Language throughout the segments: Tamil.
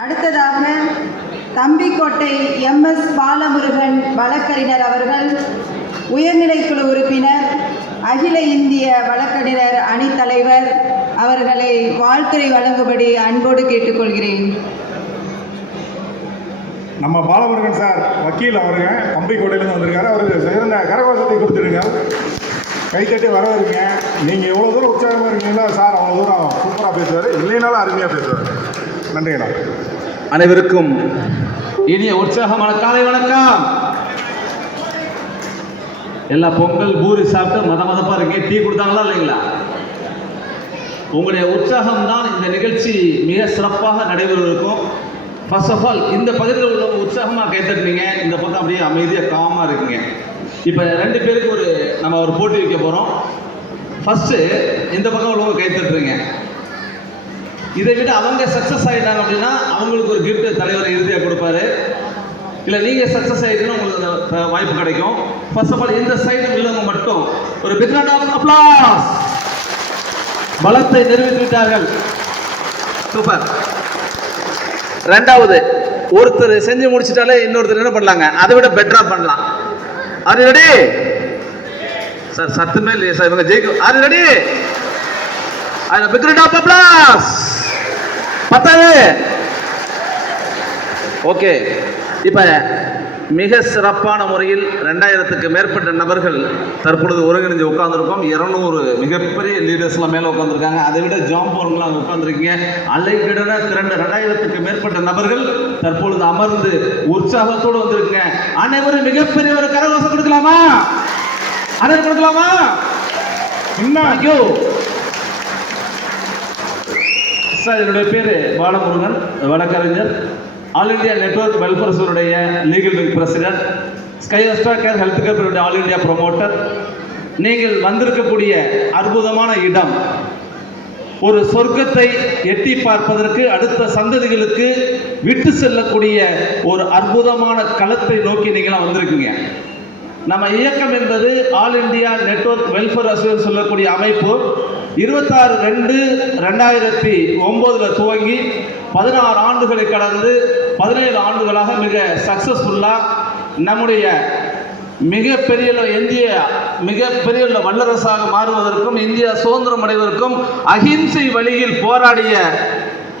அடுத்ததாக தம்பிக்கோட்டை எம் எஸ் பாலமுருகன் வழக்கறிஞர் அவர்கள் உயர்நிலைக்குழு உறுப்பினர் அகில இந்திய வழக்கறிஞர் அணித்தலைவர் அவர்களை வாழ்த்துறை வழங்கும்படி அன்போடு கேட்டுக்கொள்கிறேன். நம்ம பாலமுருகன் சார் வக்கீல் அவருங்க தம்பிக்கோட்டையிலேருந்து வந்திருக்காரு. அவருக்கு சிறந்த கரகோசத்தை கொடுத்துருங்க. கைத்தட்டி வரவேறுங்க நீங்கள் எவ்வளோ தூரம் உற்சாகமாக இருக்கீங்களோ? சார் அவ்வளோ தூரம் சூப்பராக பேசுவார். இல்லைனாலும் அருமையாக பேசுவார். நன்றி அனைவருக்கும் இனிய உற்சாகமான காலை வணக்கம். எல்லா பொங்கல் பூரி சாப்பிட்டு மத மதப்பா இருக்கீங்க. டீ கொடுத்தாங்களா இல்லைங்களா? உங்களுடைய உற்சாகம் தான் இந்த நிகழ்ச்சி மிக சிறப்பாக நடைபெறுவதற்கும். ஃபர்ஸ்ட் ஆஃப் ஆல் இந்த பகுதியில் உள்ளவங்க உற்சாகமாக கேட்டுருக்கீங்க. இந்த பக்கம் அப்படியே அமைதியாக காமாக இருக்குங்க. இப்போ ரெண்டு பேருக்கு ஒரு நம்ம ஒரு போட்டி வைக்க போகிறோம் ஃபஸ்ட்டு இந்த பக்கம் உள்ளவங்க கைத்தட்டுறீங்க இதை விட அவங்க சக்ஸஸ் ஆகிட்டாங்க அப்படின்னா அவங்களுக்கு ஒரு கிஃப்ட் தலைவர் இறுதியாக கொடுப்பாரு. இல்லை நீங்கள் சக்ஸஸ் ஆகிட்டீங்கன்னா உங்களுக்கு அந்த வாய்ப்பு கிடைக்கும். ஃபர்ஸ்ட் ஆஃப் ஆல் இந்த சைடு உள்ளவங்க மட்டும் ஒரு பிக் ஆஃப் அப்ளாஸ் பலத்தை நிரூபித்து விட்டார்கள். சூப்பர் ரெண்டாவது ஒருத்தர் செஞ்சு முடிச்சிட்டாலே இன்னொருத்தர் என்ன பண்ணலாங்க? அதை விட பெட்டராக பண்ணலாம். அது ரெடி சார் சத்துமே இல்லையே சார் இவங்க ஜெயிக்கும் அது ரெடி அது பிக் ஆஃப் அப்ளாஸ் பத்தாது. ஓகே. இப்போ மிக சிறப்பான முறையில் ரெண்டாயிரத்துக்கு மேற்பட்ட நபர்கள் தற்பொழுது ஒருங்கிணைஞ்சு உட்காந்துருக்கோம் இருநூறு மிகப்பெரிய லீடர்ஸ்லாம் மேலே உட்காந்துருக்காங்க அதை விட ஜாம்போர்லாம் அங்கே உட்காந்துருக்கீங்க அலைக்கிடன திரண்ட ரெண்டாயிரத்துக்கு மேற்பட்ட நபர்கள் தற்பொழுது அமர்ந்து உற்சாகத்தோடு வந்திருக்குங்க. அனைவரும் மிகப்பெரிய ஒரு கரகோசம் கொடுக்கலாமா? அனைவரும் கொடுக்கலாமா? இன்னும் ஐயோ சார் என்னுடைய பேர் பாலமுருகன் வழக்கறிஞர். All India network வெல்ஃபேர்ஸுடைய legal wing president. Sky Astra Care health care all India promoter நீங்கள் வந்திருக்கக்கூடிய அற்புதமான இடம். ஒரு சொர்க்கத்தை எட்டி பார்ப்பதற்கு அடுத்த சந்ததிகளுக்கு விட்டு செல்லக்கூடிய ஒரு அற்புதமான களத்தை நோக்கி நீங்களாம் வந்திருக்கீங்க. நம்ம இயக்கம் என்பது all India network welfare association சொல்லக்கூடிய அமைப்பு. இருபத்தாறு ரெண்டு ரெண்டாயிரத்தி ஒம்போதில் துவங்கி பதினாறு ஆண்டுகளை கடந்து பதினேழு ஆண்டுகளாக மிக சக்ஸஸ்ஃபுல்லாக நம்முடைய மிகப்பெரிய இந்திய மிகப்பெரிய வல்லரசாக மாறுவதற்கும் இந்தியா சுதந்திரம் அடைவதற்கும் அகிம்சை வழியில் போராடிய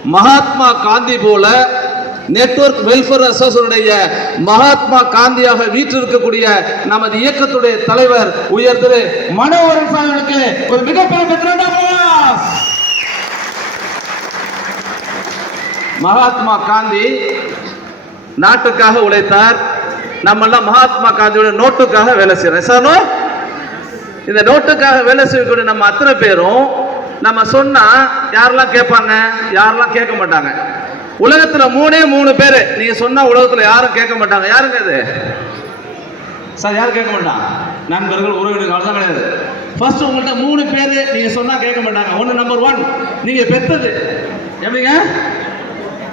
மகாத்மா காந்தி போல நெட்வொர்க் வெல்ஃபேர் அசோசியேஷனுடைய மகாத்மா காந்தியாக வீற்றிருக்கக்கூடிய நமது இயக்கத்துடைய தலைவர் உயர் திரு மனோகரன் சாமிகளுக்கு ஒரு மிகப்பெரிய மகாத்மா காந்தி நாட்டுக்காக உழைத்தார். நம்மெல்லாம் மகாத்மா காந்தியோட நோட்டுக்காக வேலை செய்யறோம். சார் இந்த நோட்டுக்காக வேலை செய்யக்கூடிய நம்ம அத்தனை பேரும் நம்ம சொன்னா யாரெல்லாம் கேட்பாங்க? யாரெல்லாம் கேட்க மாட்டாங்க? உலகத்துல மூணே மூணு பேரு. நீங்க சொன்னா உலகத்துல யாரும் கேட்க மாட்டாங்க. யாருங்க அது சார் யாரும் கேட்க மாட்டாங்க நண்பர்கள் உறவினர்கள் தான் கிடையாது. ஃபர்ஸ்ட் உங்கள்கிட்ட மூணு பேர் நீங்க சொன்னா கேட்க மாட்டாங்க. ஒன்று நம்பர் ஒன் நீங்க பெத்தது. எப்படிங்க?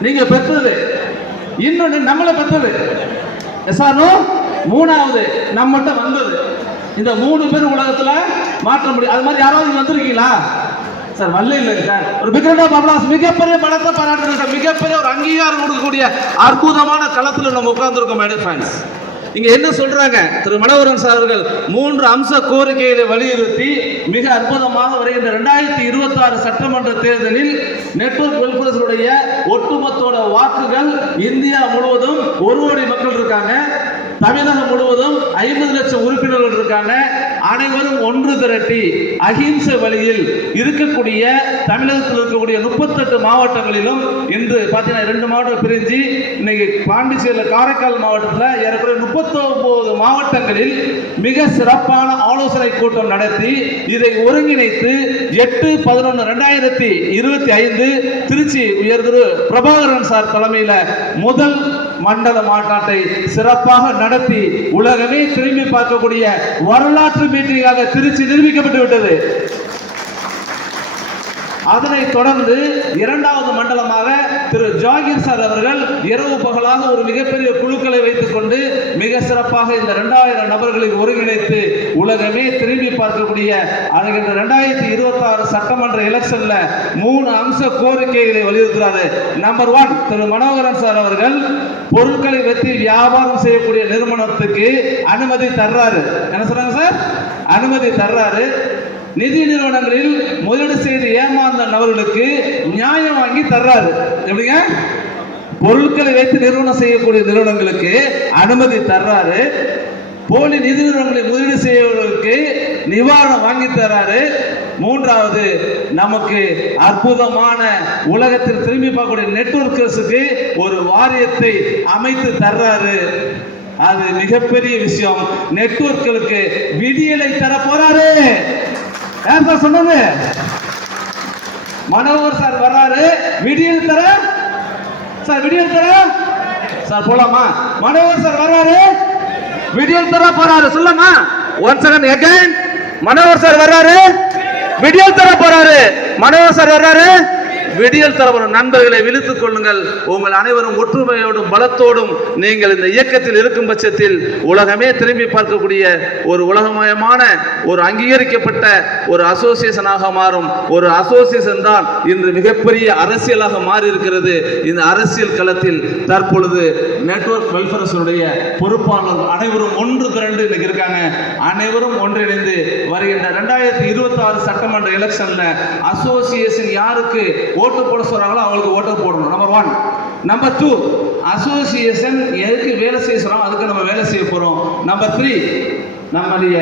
நீங்க பெத்தது. இன்னொன்று நம்மளை பெத்தது. எஸ்ஆர்னோ மூணாவது நம்மகிட்ட வந்தது. இந்த மூணு பேர் உலகத்துல மாற்ற முடியும். அது மாதிரி யாராவது வந்திருக்கீங்களா? சார் வரல இல்லைங்க சார் ஒரு பிக்ரண்டா பாபலாஸ் மிகப்பெரிய படத்தை பாராட்டுறது சார். மிகப்பெரிய ஒரு அங்கீகாரம் கொடுக்கக்கூடிய அற்புதமான களத்தில் நம்ம உட்கார்ந்துருக்கோம் மேடம் ஃபேன்ஸ் இங்க என்ன சொல்றாங்க? திரு மனோகரன் சார் அவர்கள் மூன்று அம்ச கோரிக்கைகளை வலியுறுத்தி மிக அற்புதமாக வருகின்ற ரெண்டாயிரத்தி இருபத்தி ஆறு சட்டமன்ற தேர்தலில் நெட்வொர்க் வெல்ஃபேர்ஸுடைய ஒட்டுமொத்தோட வாக்குகள் இந்தியா முழுவதும் ஒரு கோடி மக்கள் இருக்காங்க. தமிழகம் முழுவதும் ஐம்பது லட்சம் உறுப்பினர்கள் இருக்காங்க. அனைவரும் ஒன்று திரட்டி அகிம்சை வழியில் இருக்கக்கூடிய தமிழகத்தில் இருக்கக்கூடிய முப்பத்தெட்டு மாவட்டங்களிலும் இன்று பார்த்தீங்கன்னா ரெண்டு மாவட்டம் பிரிஞ்சு இன்னைக்கு பாண்டிச்சேரியில் காரைக்கால் மாவட்டத்தில் ஏறக்குறைய முப்பத்தொம்போது மாவட்டங்களில் மிக சிறப்பான ஆலோசனை கூட்டம் நடத்தி இதை ஒருங்கிணைத்து எட்டு பதினொன்று ரெண்டாயிரத்தி இருபத்தி ஐந்து திருச்சி உயர்திரு பிரபாகரன் சார் தலைமையில் முதல் மண்டல மாநாட்டை சிறப்பாக நடத்தி உலகமே திரும்பி பார்க்கக்கூடிய வரலாற்று மீட்டிங்காக திருச்சி நிரூபிக்கப்பட்டு விட்டது. அதனைத் தொடர்ந்து இரண்டாவது மண்டலமாக திரு ஜாகிர் சார் அவர்கள் இரவு பகலாக ஒரு மிகப்பெரிய குழுக்களை வைத்துக் கொண்டு மிக சிறப்பாக இந்த இரண்டாயிரம் நபர்களை ஒருங்கிணைத்து உலகமே திரும்பி பார்க்கக்கூடிய அதுகின்ற ரெண்டாயிரத்தி இருபத்தி ஆறு சட்டமன்ற எலெக்ஷன்ல மூணு அம்ச கோரிக்கைகளை வலியுறுத்துறாரு number one Thiru Manoharan sir அவர்கள் பொருட்களை வைத்து வியாபாரம் செய்யக்கூடிய நிறுவனத்துக்கு அனுமதி தர்றாரு. என்ன சொல்றாங்க சார்? அனுமதி தர்றாரு. நிதி நிறுவனங்களில் முதலீடு செய்து ஏமாந்த நபர்களுக்கு நியாயம் வாங்கி தர்றாரு. எப்படிங்க? பொருட்களை வைத்து நிறுவனம் செய்யக்கூடிய நிறுவனங்களுக்கு அனுமதி தர்றாரு. போலி நிதி நிறுவனங்களை முதலீடு செய்வதற்கு நிவாரணம் வாங்கி தர்றாரு மூன்றாவது நமக்கு அற்புதமான உலகத்தில் திரும்பி பார்க்கக்கூடிய நெட்வொர்க்கர்ஸுக்கு ஒரு வாரியத்தை அமைத்து தர்றாரு. அது மிகப்பெரிய விஷயம். நெட்வொர்க்குகளுக்கு விடியலை தர போறாரு. ஏன் சார் சொன்னது? மனோகர் சார் வர்றாரு. விடியல் தர? சார் விடியல் தர? சார் போலாமா? மனோகர் சார் வர்றாரு. விடியல் தர போறாரு சொல்லுங்க. One second again Manohar sir வர்றாரு. விடியல் தர போறாரு. மனோகர் சார் வர்றாரு. விடியல் தர போற நண்பர்களை விழித்துக் கொள்ளுங்கள். உங்கள் அனைவரும் ஒற்றுமையோடும் பலத்தோடும் நீங்கள் இந்த இயக்கத்தில் இருக்கும் பட்சத்தில் உலகமே திரும்பி பார்க்கக்கூடிய ஒரு உலகமயமான ஒரு அங்கீகரிக்கப்பட்ட ஒரு அசோசியேஷனாக மாறும். ஒரு அசோசியேஷன் தான் இன்று மிகப்பெரிய அரசியலாக மாறி இருக்கிறது இந்த அரசியல் களத்தில் தற்பொழுது நெட்வொர்க் வெல்ஃபேர்ஸுடைய பொறுப்பாளர்கள் அனைவரும் ஒன்று திரண்டு இன்னைக்கு இருக்காங்க. அனைவரும் ஒன்றிணைந்து வருகின்ற ரெண்டாயிரத்தி இருபத்தி ஆறு சட்டமன்ற எலெக்ஷன்ல அசோசியேஷன் யாருக்கு ஓட்டு போட சொல்கிறாங்களோ அவங்களுக்கு ஓட்டு போடணும். Number one number two association எதுக்கு வேலை செய்ய சொல்கிறோம் அதுக்கு நம்ம வேலை செய்ய போகிறோம் நம்பர் த்ரீ நம்முடைய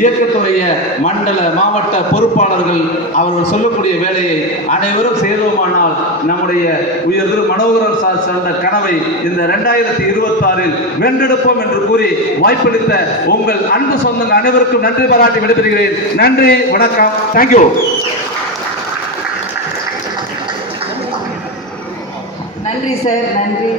இயக்கத்துடைய மண்டல மாவட்ட பொறுப்பாளர்கள் அவர்கள் சொல்லக்கூடிய வேலையை அனைவரும் செய்தோமானால் நம்முடைய உயர் திரு மனோகரன் சார் சார்ந்த கனவை இந்த ரெண்டாயிரத்தி இருபத்தாறில் வென்றெடுப்போம் என்று கூறி வாய்ப்பளித்த உங்கள் அன்பு சொந்தங்கள் அனைவருக்கும் நன்றி பாராட்டி விடைபெறுகிறேன். நன்றி வணக்கம். தேங்க்யூ நன்றி சார் நன்றி.